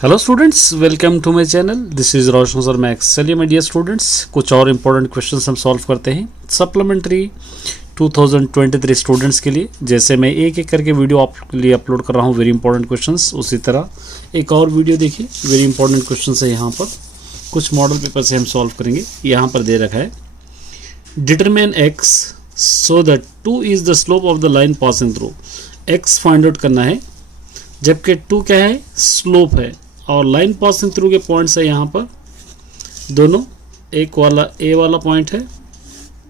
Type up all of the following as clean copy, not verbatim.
Hello students, welcome to my channel. This is Roshan sir Max. चलिए my dear students, कुछ और important questions हम solve करते हैं सप्लीमेंट्री 2023 स्टूडेंट्स के लिए। जैसे मैं एक एक करके वीडियो आपके लिए अपलोड कर रहा हूँ वेरी इंपॉर्टेंट क्वेश्चंस, उसी तरह एक और वीडियो देखिए, वेरी इंपॉर्टेंट क्वेश्चंस है। यहाँ पर कुछ मॉडल पेपर से हम सॉल्व करेंगे। यहाँ पर दे रखा है determine x so that 2 is the slope of the line passing through. X find out करना है, जबकि 2 क्या है, स्लोप है, और लाइन पासिंग थ्रू के पॉइंट्स है यहाँ पर दोनों। एक वाला ए वाला पॉइंट है,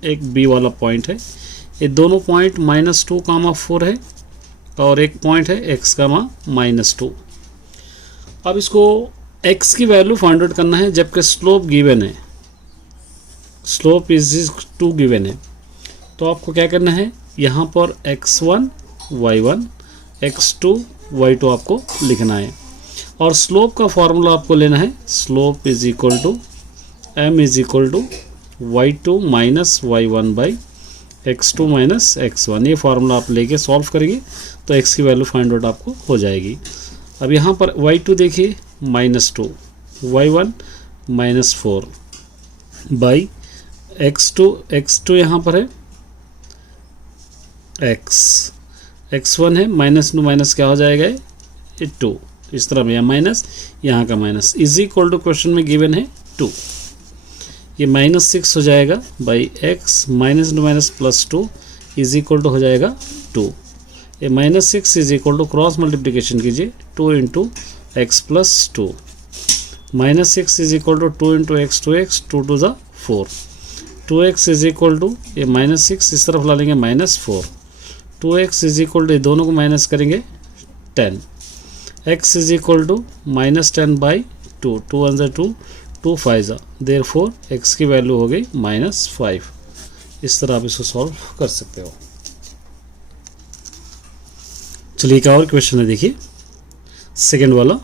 एक बी वाला पॉइंट है। ये दोनों पॉइंट -2, 4 है, और एक पॉइंट है x, -2। अब इसको x की वैल्यू फाइंड आउट करना है, जबकि स्लोप गिवन है, स्लोप इज 2 गिवन है। तो आपको क्या करना है, यहाँ पर x1 y1 x2 y2 आपको लिखना है, और स्लोप का फॉर्मूला आपको लेना है। Slope is equal to m is equal to y2 minus y1 by x2 minus x1। ये फार्मूला आप लेके सॉल्व करेंगे तो x की वैल्यू फाइंड आउट आपको हो जाएगी। अब यहाँ पर y2 देखिए -2, y1 -4 बाई x2 यहाँ पर है x1 है, -2 माइनस क्या हो जाएगा, ये 2, इस तरह में, या माइनस यहाँ का minus, is equal to question में गिवन है 2। ये -6 हो जाएगा by x, -2 minus +2 is equal to हो जाएगा 2। ये -6 is equal to cross multiplication कीजिए, 2 into x plus 2, -6 is equal to 2 into x 2x, 2 two ज़ा 4, 2x इज इक्वल टू ये -6 इस तरफ ला लेंगे -4, 2x इज इक्वल टू ये दोनों को माइनस करेंगे 10, x is equal to -10 by 2, 2 1 2, 2 5 therefore x की वैल्यू हो गई -5। इस तरह आप इसको सॉल्व कर सकते हो। चलिए एक और क्वेश्चन है, देखिए सेकेंड वाला।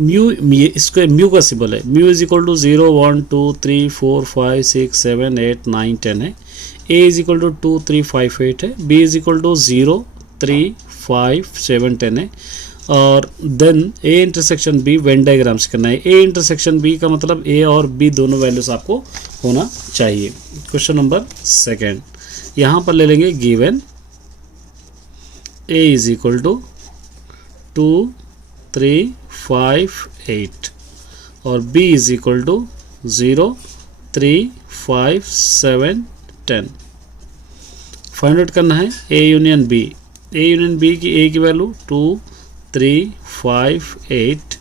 म्यू, इसको म्यू का सिंबल है, म्यू इज इक्वल टू 0 1 2 3 4 5 6 7 8 9 10 है। a इज इक्वल टू 2 3 5 8 है। b इज इक्वल टू 0 3 5 7 10 है। और then a intersection b when diagram से करना है। a इंटरसेक्शन b का मतलब a और b दोनों वैल्यूज आपको होना चाहिए। क्वेश्चन नंबर सेकेंड, यहाँ पर ले लेंगे given a is equal to 2 3 5 8 और b is equal to 0 3 5 7 10। Find out करना है a union b। a union b की a की वैल्यू 2 3 5 8,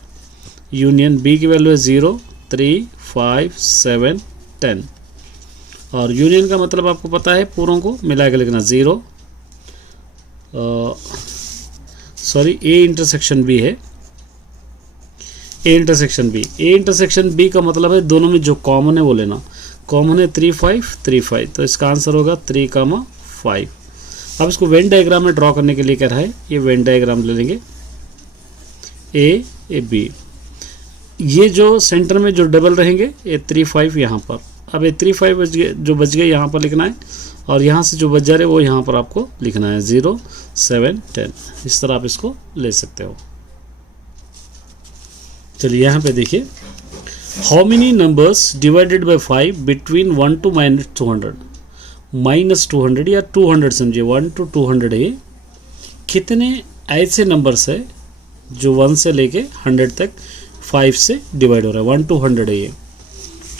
यूनियन b की वैल्यू है 0 3 5 7 10, और यूनियन का मतलब आपको पता है, पूरों को मिला के लिखना 0 सॉरी a इंटरसेक्शन b है, a इंटरसेक्शन b का मतलब है दोनों में जो कॉमन है वो लेना। कॉमन है 3 5 3 5, तो इसका आंसर होगा 3, 5। अब इसको वेन डायग्राम में ड्रॉ करने के लिए कह रहा है, ये वेन डायग्राम ले लेंगे ए बी। ये जो सेंटर में जो डबल रहेंगे ये 3 5 यहाँ पर। अब ये 3 5 जो बच गए यहाँ पर लिखना है, और यहाँ से जो बच जा रहे वो यहाँ पर आपको लिखना है 0 7 10। इस तरह आप इसको ले सकते हो। चलिए यहाँ पे देखिए, how many numbers divided by 5 between 1 to -200, -200 या 200 समझिए, 1 to 200 है। कितने ऐसे नंबर्स है जो 1 से लेके 100 तक 5 से डिवाइड हो रहा है, 1 to 100 है ये।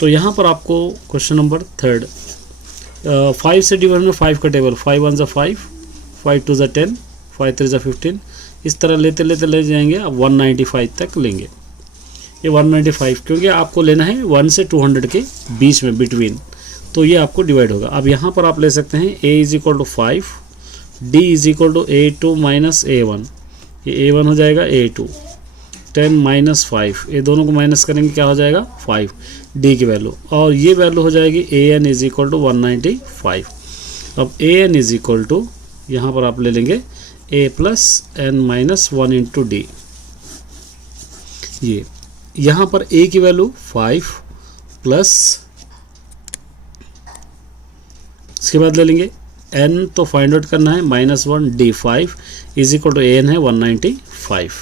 तो यहाँ पर आपको क्वेश्चन नंबर थर्ड, 5 से डिवाइड में 5 का टेबल, 5 1 5, 5 2 10, 5 3 15, इस तरह लेते लेते ले जाएंगे, अब 195 तक लेंगे। ये 195 क्योंकि आपको लेना है 1 से 200 के बीच में, बिटवीन, तो ये आपको डिवाइड होगा। अब यहाँ पर आप ले सकते हैं a is equal to 5, d is equal to a2 minus a1, ये a1 हो जाएगा a2, 10 - 5, ये दोनों को माइनस करेंगे क्या हो जाएगा 5, d की वैल्यू, और ये वैल्यू हो जाएगी an इज इक्वल टू 195। अब an इज इक्वल टू यहाँ पर आप ले लेंगे a plus n minus 1 into D. ये यहाँ पर a की वैल्यू 5 प्लस, इसके बाद ले लेंगे n तो फाइंड आउट करना है -1 d5 is equal to an है 195।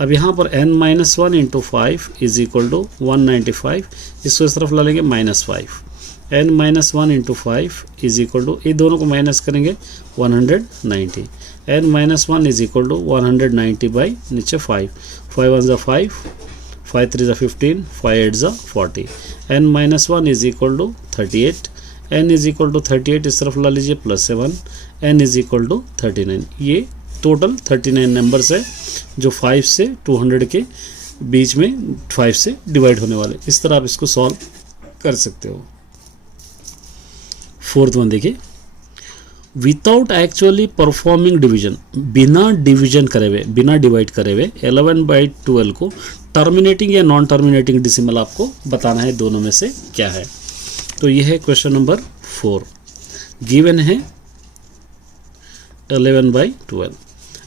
अब यहाँ पर n-1 into 5 is equal to 195, इसको इस तरफ ला लेंगे -5, n-1 into 5 is equal to, ये दोनों को माइनस करेंगे 190, n-1 is equal to 190 by नीचे 5, 5 1 ज़ा 5, 5 3 ज़ा 15, 5 8 ज़ा 40, n-1 is equal to 38, n is equal to 38 इस तरफ ला लीजिए +7, n इज इक्वल टू 39। ये टोटल 39 नंबर्स है जो 5 से 200 के बीच में 5 से डिवाइड होने वाले। इस तरह आप इसको सॉल्व कर सकते हो। फोर्थ वन देखिए, विदाउट एक्चुअली परफॉर्मिंग डिवीजन, बिना डिवीजन करे हुए, बिना डिवाइड करे हुए 11/12 को टर्मिनेटिंग या नॉन टर्मिनेटिंग डिसिमल आपको बताना है, दोनों में से क्या है। तो यह है क्वेश्चन नंबर 4। गिवन है 11/12।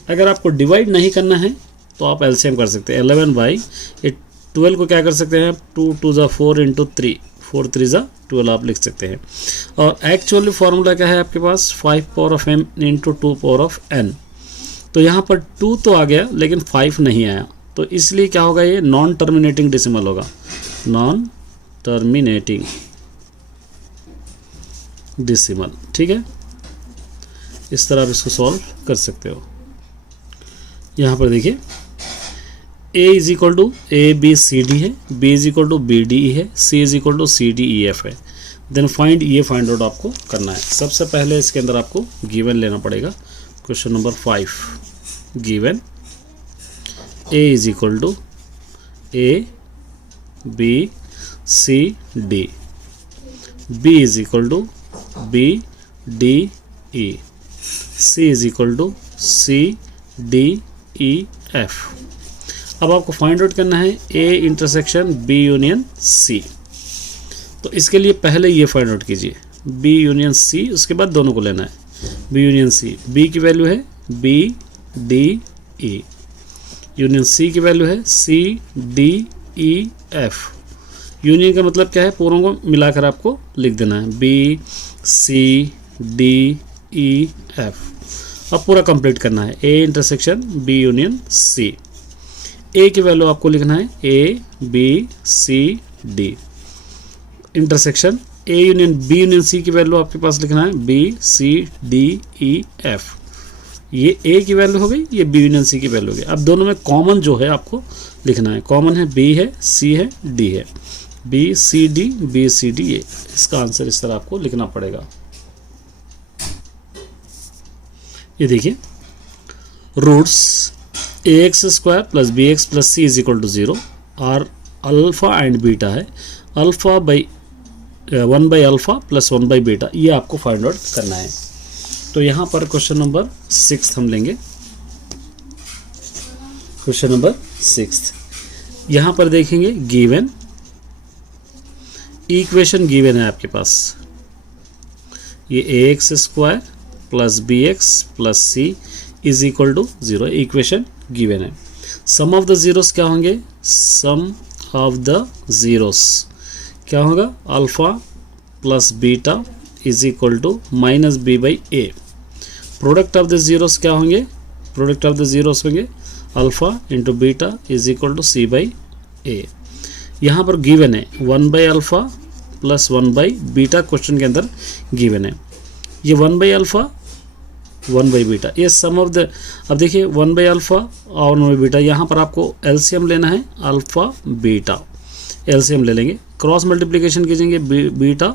अगर आपको डिवाइड नहीं करना है तो आप एलसीएम कर सकते हैं। 11/12 को क्या कर सकते हैं, 2 2 ज़ा 4 इंटू 3, 4 3 ज़ा 12 आप लिख सकते हैं। और एक्चुअली फॉर्मूला क्या है आपके पास, 5 power of m into 2 power of n। तो यहाँ पर 2 तो आ गया लेकिन 5 नहीं आया, तो इसलिए क्या होगा, ये नॉन टर्मिनेटिंग डिसिमल होगा, नॉन टर्मिनेटिंग डिसिमल। ठीक है, इस तरह आप इसको सॉल्व कर सकते हो। यहाँ पर देखिए a is equal to ABCD है, b is equal to BDE है, c is equal to CDEF है। देन फाइंड, ये फाइंड आउट आपको करना है। सबसे पहले इसके अंदर आपको गिवन लेना पड़ेगा। Question number 5, given a is equal to ABCD, b is equal to BDE, c is equal to CDEF। अब आपको फाइंड आउट करना है A intersection B union C। तो इसके लिए पहले ये फाइंड आउट कीजिए, B यूनियन C, उसके बाद दोनों को लेना है। B यूनियन C, B की वैल्यू है BDE, यूनियन C की वैल्यू है CDEF। यूनियन का मतलब क्या है, पूरों को मिलाकर आपको लिख देना है BCDEF। अब पूरा कंप्लीट करना है, A intersection B union C। A की वैल्यू आपको लिखना है ABCD intersection A union B union C की वैल्यू आपके पास लिखना है BCDEF। ये A की वैल्यू हो गई, ये B यूनियन C की वैल्यू हो गई। अब दोनों में कॉमन जो है आपको लिखना है, कॉमन है B है, C है, D है, BCD A। इसका आंसर इस तरह आपको लिखना पड़ेगा। ये देखिए, roots ax² plus bx plus c is equal to 0 और अल्फ़ा एंड बीटा है, alpha by 1 by alpha plus 1 by beta, ये आपको फाइंड आउट करना है। तो यहाँ पर क्वेश्चन नंबर 6 हम लेंगे। क्वेश्चन नंबर 6, यहाँ पर देखेंगे गिवन इक्वेशन गिवन है आपके पास, ये ax² plus bx plus c is equal to 0 equation given है। सम ऑफ द जीरोस क्या होंगे, सम ऑफ द जीरोस क्या होगा, alpha plus beta is equal to minus b by a. Product of the zeros क्या होंगे, product of the zeros होंगे alpha into beta is equal to c by a. यहाँ पर given है 1 by alpha plus 1 by beta, question के अंदर given है। ये 1 बाई अल्फा 1 बाई बीटा, ये सम ऑफ द, अब देखिए 1 बाई अल्फ़ा और 1 बाई बीटा, यहाँ पर आपको एलसीएम लेना है अल्फ़ा बीटा, एलसीएम ले लेंगे, क्रॉस मल्टीप्लिकेशन कीजिएंगे बीटा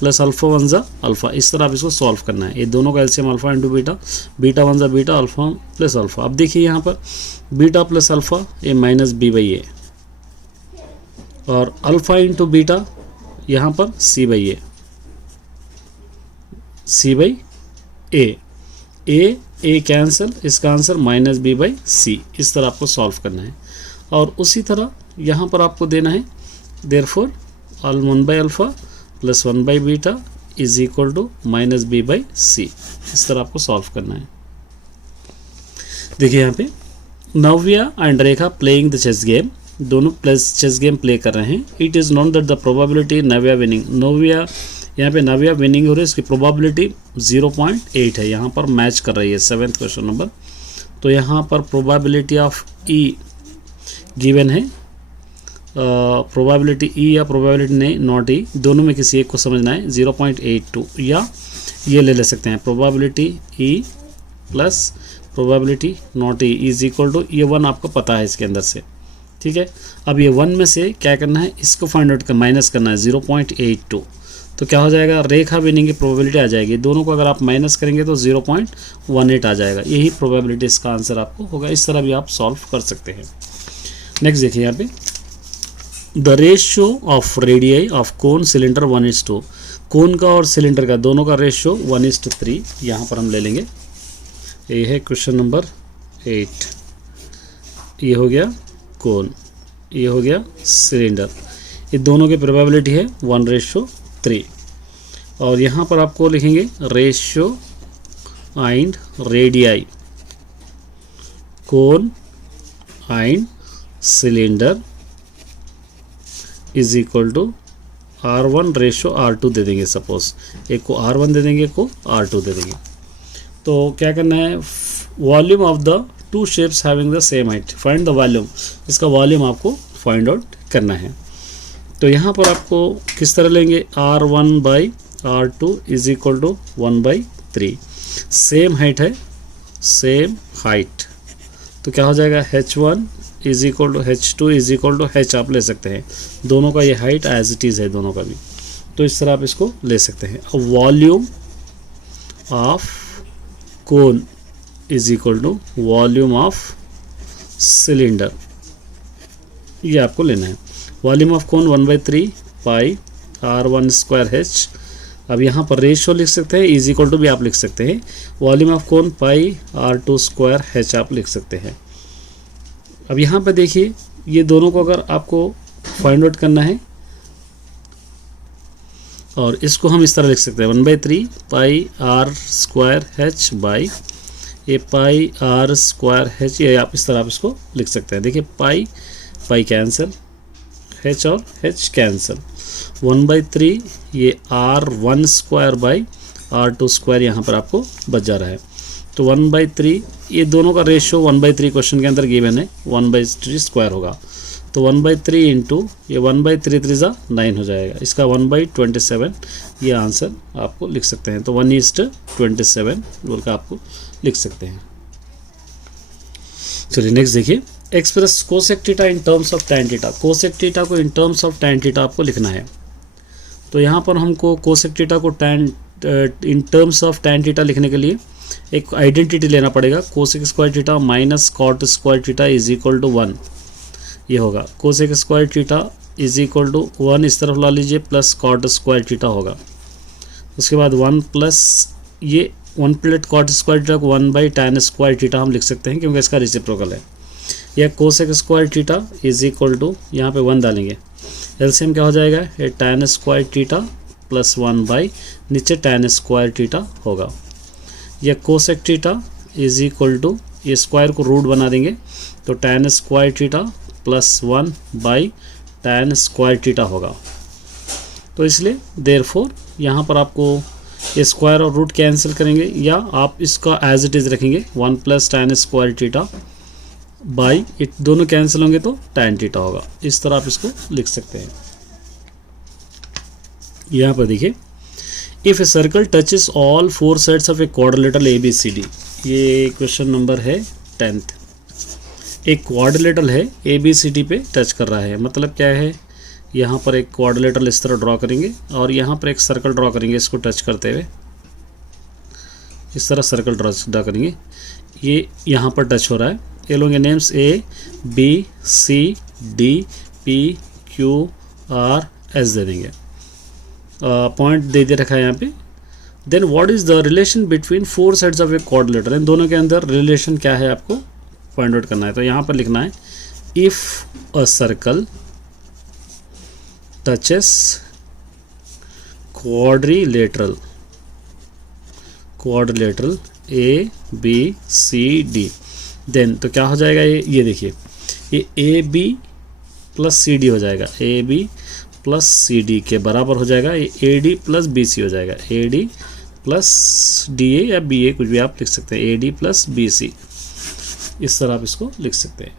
प्लस अल्फ़ा 1 ज़ा अल्फ़ा। इस तरह आप इसको सॉल्व करना है। ये दोनों का LCM alpha into beta, beta 1 ज़ा बीटा, अल्फ़ा प्लस अल्फ़ा। अब देखिए यहाँ पर बीटा प्लस अल्फ़ा, ये माइनस b बाई ए, और अल्फ़ा इंटू बीटा यहाँ पर c by A, c by A, A cancel, इसका answer minus b by c. इस तरह आपको सॉल्व करना है। और उसी तरह यहाँ पर आपको देना है therefore 1 by alpha plus 1 by beta is equal to minus b by c. इस तरह आपको सॉल्व करना है। देखिए यहाँ पे Navya and Rekha playing the chess game, दोनों चेस गेम प्ले कर रहे हैं। It is known that the probability Navya winning, Navya यहाँ पे नव्या विनिंग हो रही है, इसकी प्रोबेबिलिटी 0.8 है। यहाँ पर मैच कर रही है 7th क्वेश्चन नंबर। तो यहाँ पर प्रोबेबिलिटी ऑफ ई गिवन है प्रोबेबिलिटी ई या प्रोबेबिलिटी नहीं नॉट ई, दोनों में किसी एक को समझना है। 0.82 या ये ले सकते हैं probability E plus probability not E is equal to, ये 1 आपको पता है इसके अंदर से, ठीक है। अब ये 1 में से क्या करना है, इसको फाइंड आउट कर माइनस करना है 0.82, तो क्या हो जाएगा, रेखा बिनिंग की प्रोबेबिलिटी आ जाएगी। दोनों को अगर आप माइनस करेंगे तो 0.18 आ जाएगा। यही प्रोबेबिलिटी इसका आंसर आपको होगा। इस तरह भी आप सॉल्व कर सकते हैं। नेक्स्ट देखिए यहाँ पे, the ratio of radii of cone cylinder 1:2, कोन का और सिलेंडर का दोनों का रेशियो 1:3 यहाँ पर हम ले लेंगे। ये है क्वेश्चन नंबर 8। ये हो गया कोन, ये हो गया सिलेंडर, ये दोनों की प्रोबेबिलिटी है 1:3। और यहाँ पर आपको लिखेंगे ratio and radii cone and cylinder is equal to R1 ratio R2 दे देंगे। सपोज एक को R1 दे देंगे, एक को R2 दे देंगे। तो क्या करना है, volume of the two shapes having the same height, find the volume, इसका वॉल्यूम आपको फाइंड आउट करना है। तो यहाँ पर आपको किस तरह लेंगे, R1/R2 is equal to 1/3, same height है, सेम हाइट, तो क्या हो जाएगा H1 is equal to H2 is equal to H आप ले सकते हैं। दोनों का ये हाइट एज इट इज़ है दोनों का भी, तो इस तरह आप इसको ले सकते हैं। अब volume of cone is equal to volume of cylinder, ये आपको लेना है। Volume of cone 1/3 pi R1² H। अब यहाँ पर रेशियो लिख सकते हैं, इज इक्वल टू भी आप लिख सकते हैं। Volume of cone pi R2² H आप लिख सकते हैं। अब यहाँ पर देखिए, ये दोनों को अगर आपको फाइंड आउट करना है, और इसको हम इस तरह लिख सकते हैं 1/3 पाई R² H बाई ये पाई R² H, ये आप इस तरह आप इसको लिख सकते हैं। देखिए पाई पाई कैंसिल, H और H कैंसिल, 1/3 ये R1² बाई R2² यहाँ पर आपको बच जा रहा है। तो 1/3, ये दोनों का रेशियो 1/3 क्वेश्चन के अंदर गिवन है, 1/3² होगा। तो 1/3 इंटू ये 1/3 9 हो जाएगा। इसका 1/27 ये आंसर आपको लिख सकते हैं। तो 1:27 बोल कर आपको लिख सकते हैं। चलिए नेक्स्ट देखिए, express cosec theta in terms of tan theta. Cosec theta को in terms of tan theta आपको लिखना है। तो यहाँ पर हमको कोसेक थीटा को in terms of tan theta लिखने के लिए एक आइडेंटिटी लेना पड़ेगा। Cosec square theta minus cot square theta is equal to 1, ये होगा। Cosec square theta is equal to 1 इस तरफ ला लीजिए, प्लस कॉट स्क्वायर थीटा होगा। उसके बाद 1 प्लस ये 1 प्लेट कॉट स्क्वायर थीटा को 1/tan² थीटा हम लिख सकते हैं, क्योंकि इसका रेसिप्रोकल है। या cosec square theta is equal to, यहाँ पे 1 डालेंगे, एलसीएम क्या हो जाएगा, ये tan² थीटा प्लस 1 नीचे tan² थीटा होगा। या cosec theta is equal to, ये स्क्वायर को रूट बना देंगे, तो tan² theta plus 1/tan² theta होगा। तो इसलिए देयरफॉर यहाँ पर आपको ये स्क्वायर और रूट कैंसिल करेंगे, या आप इसका एज इट इज़ रखेंगे 1 + tan² थीटा बाई, ये दोनों कैंसिल होंगे तो tan थीटा होगा। इस तरह आप इसको लिख सकते हैं। यहाँ पर देखिए, if a circle touches all 4 sides of a quadrilateral ABCD, ये क्वेश्चन नंबर है 10th। एक क्वाड्रिलेटरल है ABCD पे टच कर रहा है, मतलब क्या है, यहाँ पर एक क्वाड्रिलेटरल इस तरह ड्रॉ करेंगे और यहाँ पर एक सर्कल ड्रॉ करेंगे इसको टच करते हुए, इस तरह सर्कल ड्रॉ करेंगे। ये यहाँ पर टच हो रहा है। ये लोग नेम्स ABCDPQRS दे देंगे, पॉइंट दे रखा है यहाँ पे। Then what is the relation between 4 sides of a quadrilateral, इन दोनों के अंदर रिलेशन क्या है आपको फाइंड आउट करना है। तो यहाँ पर लिखना है, if a circle touches quadrilateral ABCD, then तो क्या हो जाएगा, ये देखिए, ये AB + CD हो जाएगा, AB + CD के बराबर हो जाएगा। ये AD + BC हो जाएगा, AD + DA या BA कुछ भी आप लिख सकते हैं, AD + BC, इस तरह आप इसको लिख सकते हैं।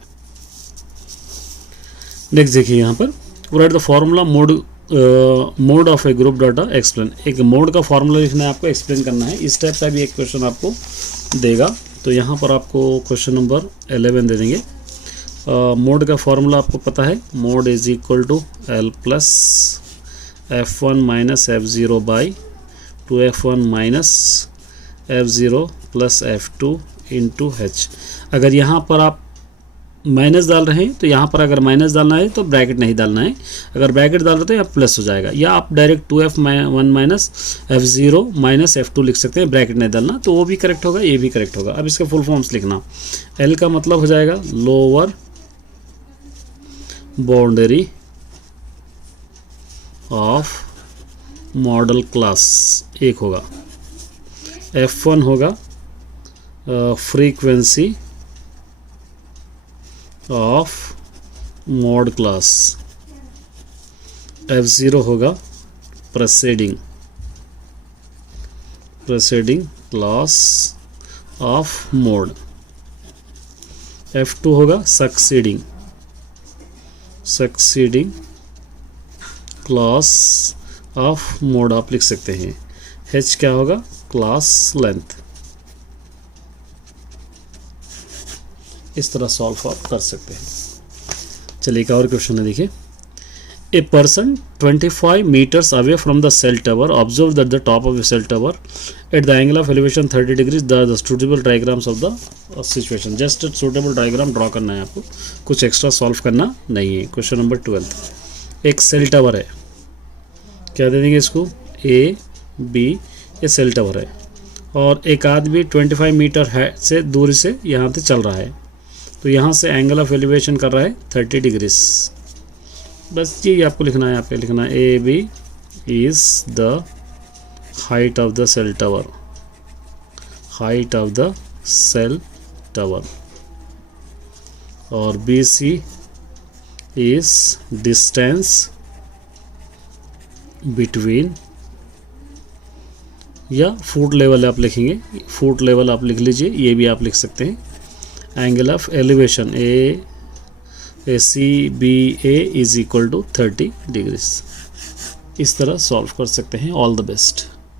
नेक्स्ट देखिए यहाँ पर right the formula mode of A group data explain. एक मोड का फॉर्मूला लिखना है आपको, एक्सप्लेन करना है। इस टाइप का भी एक क्वेश्चन आपको देगा। तो यहाँ पर आपको क्वेश्चन नंबर 11 दे देंगे। मोड का फॉर्मूला आपको पता है, mode is equal to L plus F1 minus F0 by 2F1 minus F0 plus F2 into H। अगर यहाँ पर आप माइनस डाल रहे हैं तो यहाँ पर अगर माइनस डालना है तो ब्रैकेट नहीं डालना है, अगर ब्रैकेट डाल रहे तो यहाँ प्लस हो जाएगा, या आप direct 2F1 minus F0 minus F2 लिख सकते हैं, ब्रैकेट नहीं डालना, तो वो भी करेक्ट होगा, ये भी करेक्ट होगा। अब इसका फुल फॉर्म्स लिखना। L का मतलब हो जाएगा lower boundary of model class, एक होगा। F1 होगा frequency of mod class, F0 होगा प्रेसीडिंग क्लास ऑफ मोड, F2 होगा सक्सीडिंग क्लास ऑफ मोड आप लिख सकते हैं। H क्या होगा, क्लास लेंथ। इस तरह सॉल्व आप कर सकते हैं। चलिए एक और क्वेश्चन है, देखिए। A person 25 metres away from the cell tower observe that the top of the cell tower at the angle of elevation 30 degrees the suitable diagrams of the situation. Just suitable diagram draw करना है आपको, कुछ extra solve करना नहीं है। Question number 12। एक cell tower है, क्या दे देंगे इसको, A B, ये सेल टावर है, और एक आदमी 25 मीटर है से दूरी से यहाँ से चल रहा है, तो यहाँ से एंगल ऑफ एलिवेशन कर रहा है 30 डिग्रीज। बस ये आपको लिखना है, आपको लिखना है A B is the height of the cell tower, height of the cell tower, और B C is distance between, या फुट लेवल आप लिखेंगे, फुट लेवल आप लिख लीजिए, ये भी आप लिख सकते हैं। Angle of elevation A C B A is equal to 30 degrees. इस तरह सॉल्व कर सकते हैं। All the best.